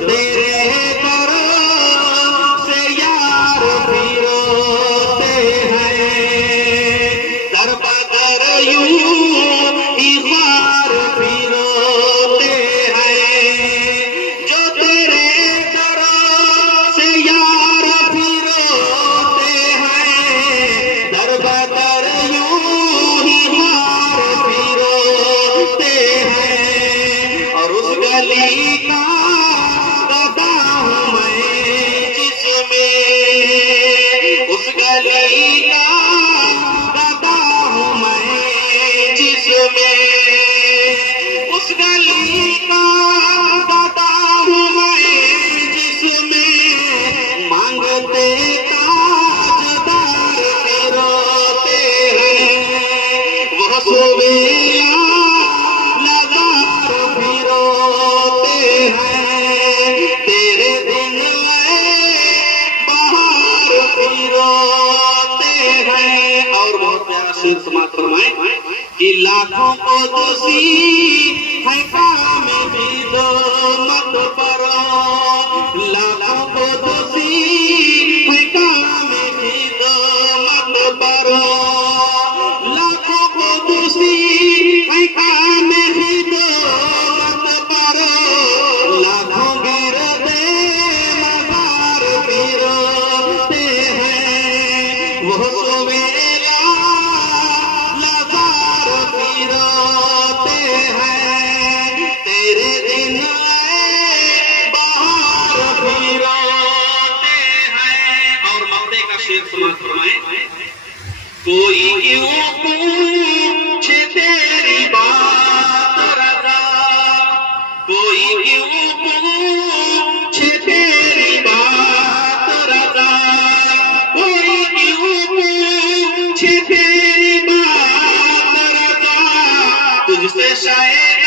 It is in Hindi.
तेरे दर से यार फिरोते हैं, दर बदर यूं ही ख्वार फिरोते हैं। जो तेरे दर से यार फिरोते हैं, दर बदर यूं ही ख्वार फिरोते हैं। और उस गली का गदा हूँ मैं जिसमें, उस गली का गदा हूँ मैं जिसमें, उस गली का गदा हूँ मैं जिसमें मांगते ताजदार फिरोते हैं। वह सुबेला लगार फिरोते हैं, तेरे दिन बाहर फिरोते हैं। और बहुत प्यारा शेर समाप्त फरमाए कि लाखों को दोषी है काम भी दो मत परो, लाखों को दोषी है काम भी दो मत परो, लाखों को दोषी है काम भी दो मत परो, लाखों गिरदे मजार फिरोते हैं। वो सुबेला लगार फिरोते हैं, तेरे दिन बाहर फिरोते हैं। और मक्ते का शेर समाप्त फरमाए, कोई क्यों पूछे तेरी बात रजा, कोई क्यों पूछे तेरी बात रजा, कोई क्यों पूछे तेरी बात रजा, तुझसे शायद